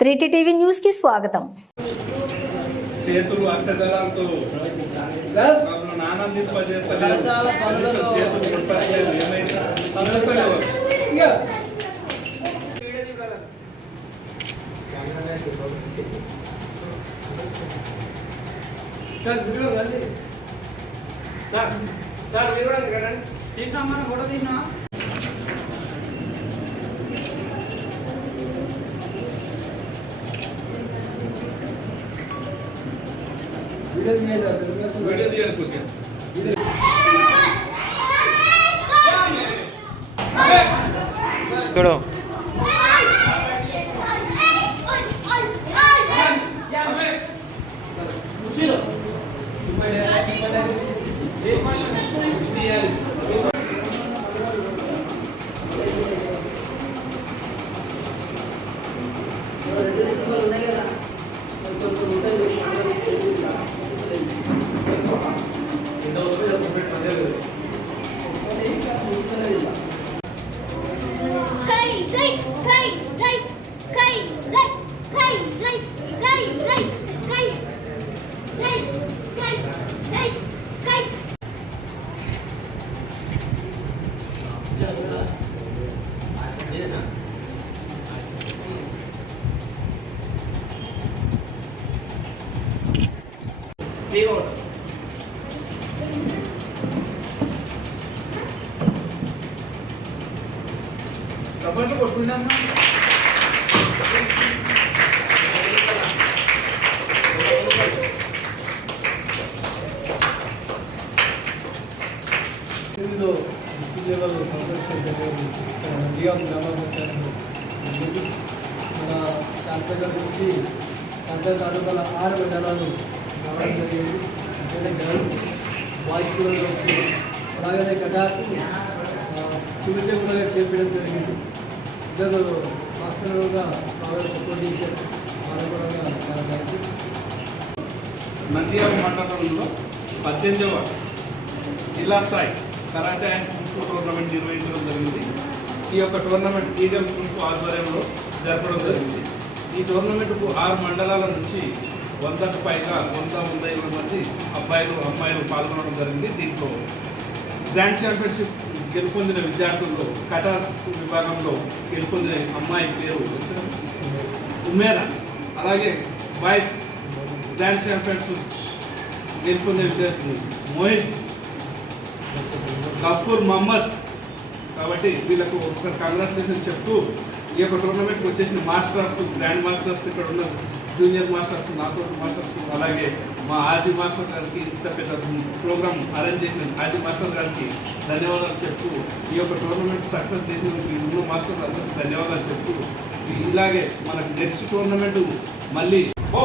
3T TV news కి స్వాగతం. చేతులు అసదలాలతో ఆనందింపజేస్తారు. సార్ మీరు కూడా తీసినా మన ఫోటో తీసినా వీడియో తీయాలి కొద్దిగా. చూడు కబడ్డీ కొట్టుకున్నామా? డిస్ట్రిక్ట్ లెవెల్ కాంపిటీషన్ జరిగేది నందిగాం గ్రామ పంచాయతీలో మన శాంతనగర్ నుంచి శాంతనగర్ తాలూకాల 6 మండలాలు రావడం జరిగింది. అంటే గర్ల్స్ బాయ్స్ కూడా వచ్చి అలాగే కటాస్ తులసి కూడా చేర్పడం జరిగింది. ఇద్దరు మాస్టర్లుగా బాగా సపోర్ట్ చేశారు. వాళ్ళు కూడా చాలా థ్యాంక్. నంద్యాల మండలంలో 18వ జిల్లా స్థాయి కరాటే అండ్ కున్ఫు టోర్నమెంట్ నిర్వహించడం జరిగింది. ఈ యొక్క టోర్నమెంట్ ఈగల్ కున్ఫు ఆధ్వర్యంలో జరపడం జరిగింది. ఈ టోర్నమెంట్కు 6 మండలాల నుంచి 100కు పైగా 120 మంది అబ్బాయిలు అమ్మాయిలు పాల్గొనడం జరిగింది. దీంట్లో గ్రాండ్ ఛాంపియన్షిప్ గెలుపొందిన విద్యార్థుల్లో కటాస్ విభాగంలో గెలుపొందిన అమ్మాయి పేరు ఉమేరా, అలాగే బాయ్స్ గ్రాండ్ ఛాంపియన్స్ గెలుపొందిన విద్యార్థులు మోహిత్ గఫూర్ మహమ్మద్. కాబట్టి వీళ్ళకు ఒకసారి కంగ్రాచులేషన్ చెప్తూ ఈ యొక్క టోర్నమెంట్కి వచ్చేసిన మాస్టర్స్, గ్రాండ్ మాస్టర్స్, ఇక్కడ ఉన్న జూనియర్ మాస్టర్స్, నాతోటి మాస్టర్స్, అలాగే మా ఆజీ మాస్టర్ గారికి ఇంత పెద్ద ప్రోగ్రామ్ అరేంజ్ చేసిన ఆజీ మాస్టర్ గారికి ధన్యవాదాలు చెప్తూ ఈ యొక్క టోర్నమెంట్ సక్సెస్ చేసినందుకు ఈ ఉన్న మాస్టర్స్ అందరికీ ధన్యవాదాలు చెప్తూ ఇలాగే మనకు నెక్స్ట్ టోర్నమెంట్ మళ్ళీ ఓ